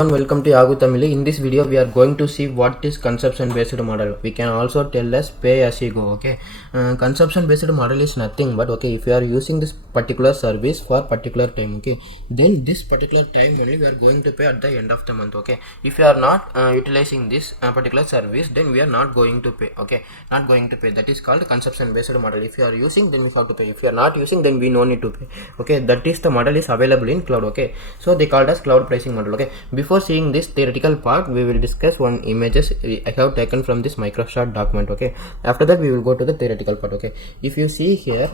And welcome to YaguTamizhi. In this video we are going to see what is consumption based model. We can also tell as pay as you go. Okay, consumption based model is nothing but okay, if you are using this particular service for particular time, okay, then this particular time only we are going to pay at the end of the month. Okay, if you are not utilizing this particular service, then we are not going to pay. Okay, not going to pay. That is called consumption based model. If you are using, then we have to pay. If you are not using, then we no need to pay. Okay, that is the model is available in cloud. Okay, so they called as cloud pricing model. Okay, before seeing this theoretical part, we will discuss one images I have taken from this Microsoft document. Okay, after that we will go to the theoretical part. Okay, if you see here,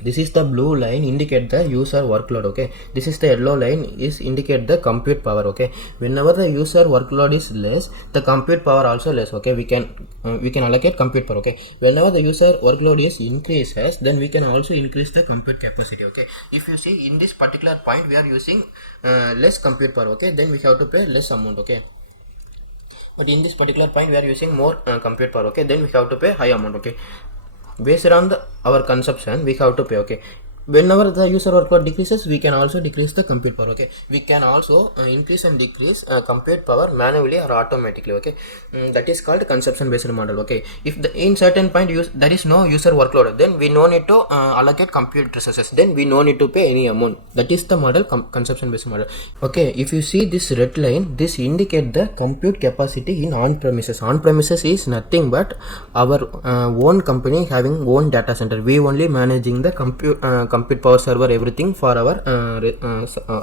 this is the blue line indicate the user workload. Okay, this is the yellow line is indicate the compute power. Okay, whenever the user workload is less, the compute power also less. Okay, we can allocate compute power. Okay, whenever the user workload is increases, then we can also increase the compute capacity. Okay, if you see in this particular point we are using less compute power. Okay, then we have to pay less amount. Okay, but in this particular point we are using more compute power. Okay, then we have to pay high amount. Okay, based on our consumption we have to pay. Okay, whenever the user workload decreases, we can also decrease the compute power. Okay, we can also increase and decrease compute power manually or automatically. Okay, that is called consumption based model. Okay, if in certain point there is no user workload, then we no need to allocate compute resources, then we no need to pay any amount. That is the model, consumption based model. Okay, if you see this red line, this indicate the compute capacity in on premises. On premises is nothing but our own company having own data center. We only managing the compute power, server, everything for our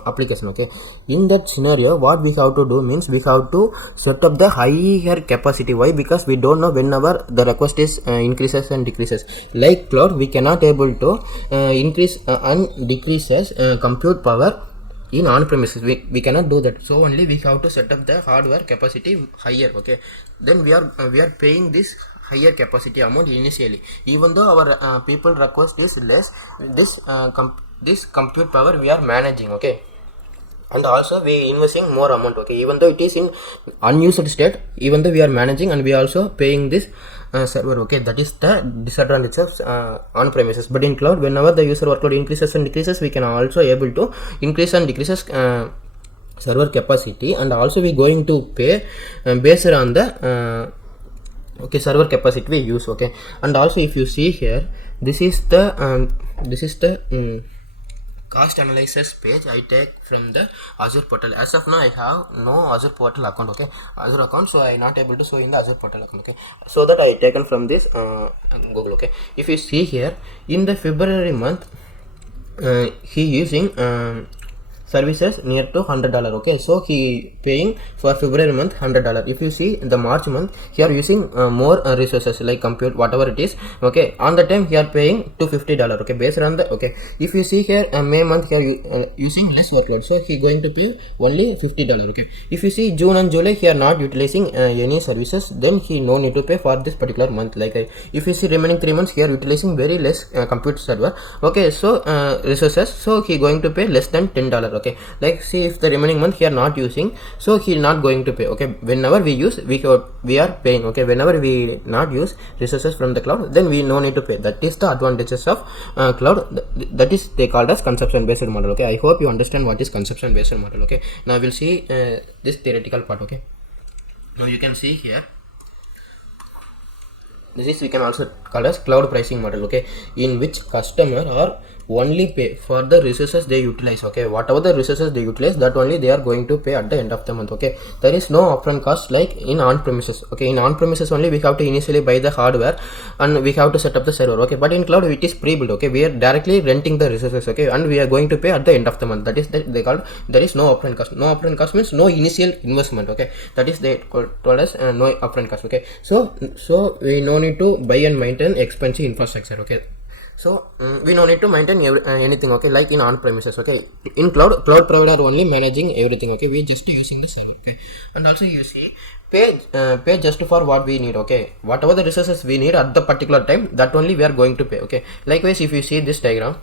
application. Okay, in that scenario what we have to do means we have to set up the higher capacity. Why? Because we don't know whenever the request is increases and decreases. Like cloud, we cannot able to increase and decreases compute power in on premises. We cannot do that, so only we have to set up the hardware capacity higher. Okay, then we are paying this higher capacity amount initially, even though our people request is less. This compute power we are managing. Okay, and also we investing more amount. Okay, even though it is in unused state, even though we are managing and we are also paying this server. Okay, that is the disadvantage of on premises. But in cloud, whenever the user workload increases and decreases, we can also able to increase and decreases server capacity, and also we going to pay based on the okay server capacity we use. Okay, and also if you see here, this is the cost analysis page I take from the Azure portal. As of now I have no Azure portal account. Okay, Azure account, so I not able to show in the Azure portal account. Okay, so that I taken from this Google. Okay, if you see here, in the February month he using services near to $100. Okay, so he paying for February month $100. If you see in the March month, he are using more resources like compute, whatever it is. Okay, on the time he are paying $250. Okay, based on the okay, if you see here May month he are using less workload, so he going to pay only $50. Okay, if you see June and July he are not utilizing any services, then he no need to pay for this particular month. Like if you see remaining 3 months he are utilizing very less compute server. Okay, so resources, so he going to pay less than $10. Okay, like see if the remaining month he are not using, so he not going to pay. Okay, whenever we use, we are paying. Okay, whenever we not use resources from the cloud, then we no need to pay. That is the advantages of cloud. That is they called as consumption based model. Okay, I hope you understand what is consumption based model. Okay, now we'll see this theoretical part. Okay, now you can see here, this is we can also call as cloud pricing model. Okay, in which customer are only pay for the resources they utilize. Okay, whatever the resources they utilize, that only they are going to pay at the end of the month. Okay, there is no upfront cost like in on premises. Okay, in on premises only we have to initially buy the hardware and we have to set up the server. Okay, but in cloud it is pre-built. Okay, we are directly renting the resources. Okay, and we are going to pay at the end of the month. That is they called, there is no upfront cost. No upfront cost means no initial investment. Okay, that is they told us no upfront cost. Okay, so we no need to buy and maintain expensive infrastructure. Okay, so we no need to maintain anything. Okay, like in on premises. Okay, in cloud provider only managing everything. Okay, we just using the server. Okay, and also you see pay just for what we need. Okay, whatever the resources we need at the particular time, that only we are going to pay. Okay, likewise if you see this diagram,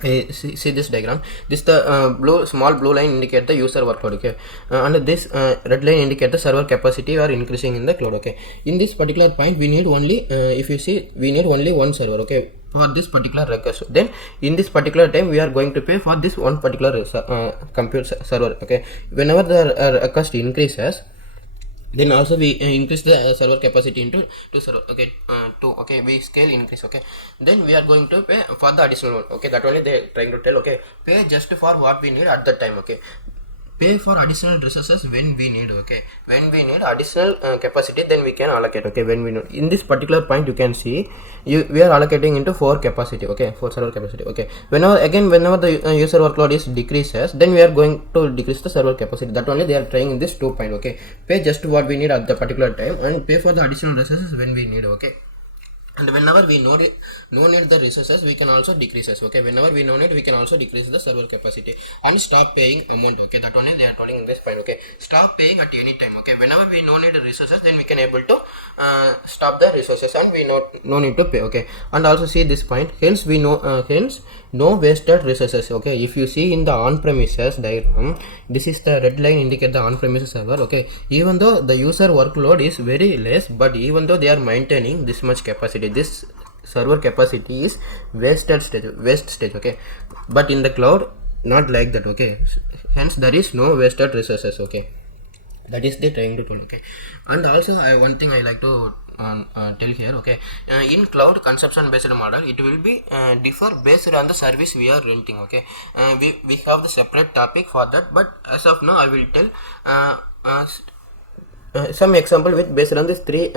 see this diagram, this the small blue line indicate the user workload. Okay, and this red line indicate the server capacity are increasing in the cloud. Okay, in this particular point we need only if you see, we need only one server. Okay, for this particular request. Then in this particular time we are going to pay for this one particular compute server. Okay, whenever the request increases, then also we increase the server capacity into to server. Okay, okay, we scale increase. Okay, then we are going to pay for the additional one. Okay, that only they are trying to tell. Okay, pay just for what we need at that time. Okay, pay for additional resources when we need. Okay, when we need additional capacity, then we can allocate. Okay, when we need, in this particular point you can see we are allocating into 4 capacity. Okay, 4 server capacity. Okay, whenever the user workload is decreases, then we are going to decrease the server capacity. That only they are trying in this 2 point. Okay, pay just what we need at the particular time and pay for the additional resources when we need. Okay, and whenever we no need the resources, we can also decreases. Okay, whenever we no need, we can also decrease the server capacity and stop paying amount. Okay, that only they are telling in this point. Okay, stop paying at any time. Okay, whenever we no need the resources, then we can able to stop the resources and we no need to pay. Okay, and also see this point, hence we know hence no wasted resources. Okay, if you see in the on-premises diagram, this is the red line indicate the on-premises server. Okay, even though the user workload is very less, but even though they are maintaining this much capacity, this server capacity is waste stage. Okay, but in the cloud not like that. Okay, hence there is no wasted resources. Okay, that is they trying to tell. Okay, and also one thing I like to tell here. Okay, in cloud consumption based model, it will be differ based on the service we are renting. Okay, we have the separate topic for that, but as of now I will tell some example with based on these 3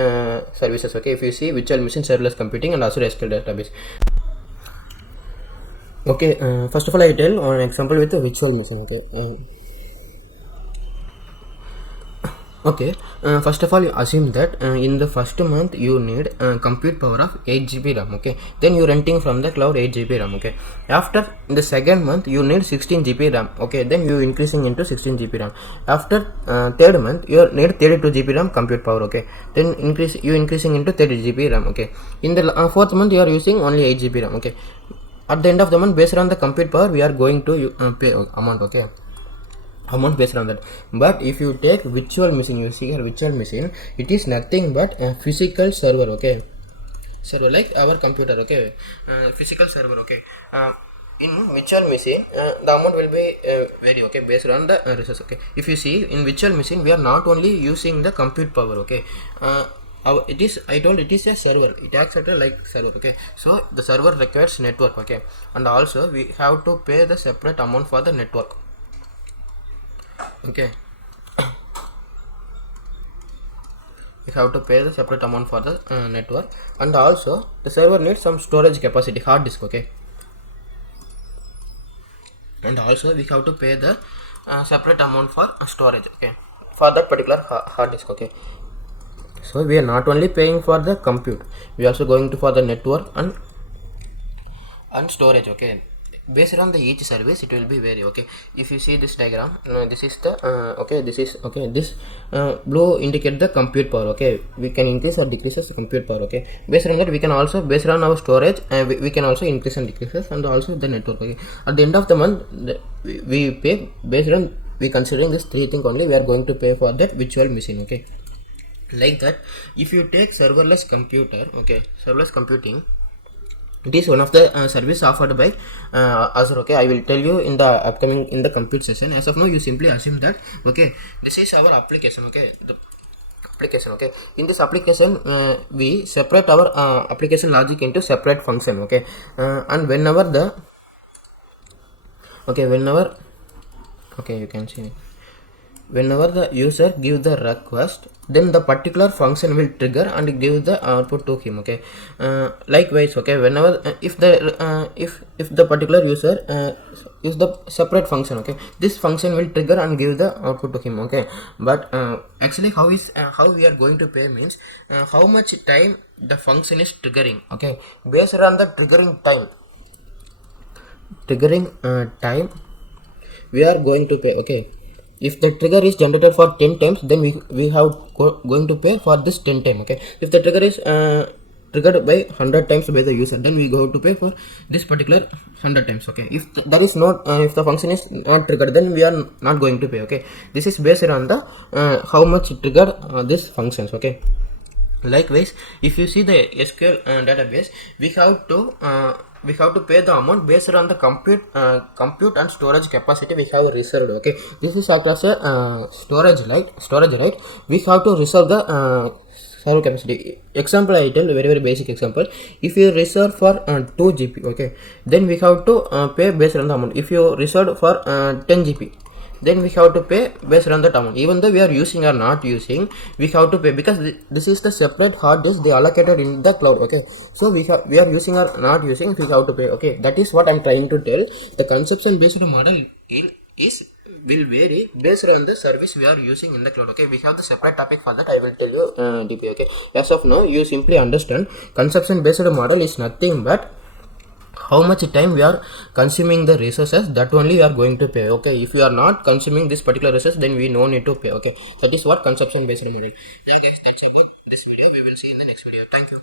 services. Okay, if you see virtual machine, serverless computing, and Azure SQL database. Okay, first of all I tell one example with the virtual machine. Okay, okay, first of all you assume that in the first month you need compute power of 8 GB RAM. Okay, then you renting from the cloud 8 GB RAM. Okay, after the second month you need 16 GB RAM. Okay, then you increasing into 16 GB RAM. After third month you need 32 GB RAM compute power. Okay, then increasing into 30 GB RAM. Okay, in the fourth month you are using only 8 GB RAM. Okay, at the end of the month, based on the compute power, we are going to pay amount. Okay, amount based on that. But if you take virtual machine, you see here virtual machine, it is nothing but a physical server. Okay, server like our computer. Okay, physical server. Okay, in virtual machine the amount will be vary. Okay, based on the resource. Okay, if you see in virtual machine, we are not only using the compute power. Okay, it is, I told it is a server, it acts as a like server. Okay, so the server requires network. Okay, and also we have to pay the separate amount for the network. Okay, we have to pay the separate amount for the network, and also the server needs some storage capacity, hard disk. Okay, and also we have to pay the separate amount for storage. Okay, for that particular hard disk. Okay, so we are not only paying for the compute, we are also going to for the network and storage. Okay, based on the each service it will be vary. Okay, if you see this diagram, this is the okay, this is okay, this blue indicate the compute power. Okay, we can increase or decrease the compute power. Okay, based on that we can also, based on our storage, we can also increase and decrease, and also the network. Okay, at the end of the month we pay based on, we considering this 3 things only, we are going to pay for that virtual machine. Okay, like that. If you take serverless computer, okay, serverless computing, it is one of the service offered by Azure. Okay, I will tell you in the upcoming in the compute session. As of now, you simply assume that okay, this is our application. Okay, the application. Okay, in this application we separate our application logic into separate function. Okay, and whenever the okay, you can see, whenever the user give the request, then the particular function will trigger and give the output to him. Okay, likewise. Okay, whenever if the particular user use the separate function, okay, this function will trigger and give the output to him. Okay, but actually how we are going to pay means how much time the function is triggering. Okay, based on the triggering time we are going to pay. Okay, if the trigger is generated for 10 times, then we have going to pay for this 10 time. Okay, if the trigger is triggered by 100 times by the user, then we go to pay for this particular 100 times. Okay, if there is not if the function is not triggered, then we are not going to pay. Okay, this is based on the how much triggered this functions. Okay, Likewise, if you see the SQL database, we have to pay the amount based on the compute and storage capacity we have reserved. Okay, this is act as a storage, right? We have to reserve the server capacity. Example, I tell very basic example. If you reserve for 2 GB, okay, then we have to pay based on the amount. If you reserve for 10 GB, then we have to pay based on that amount. Even though we are using or not using, we have to pay, because this is the separate hard disk they allocated in the cloud. Okay, so we are using or not using, we have to pay. Okay, that is what I'm trying to tell. The consumption based model will vary based on the service we are using in the cloud. Okay, we have the separate topic for that. I will tell you deeply. Okay, as of now, you simply understand consumption based model is nothing but how much time we are consuming the resources, that only we are going to pay. Okay, if you are not consuming this particular resource, then we no need to pay. Okay, that is what consumption based model. Yeah guys, that's about this video. We will see in the next video. Thank you.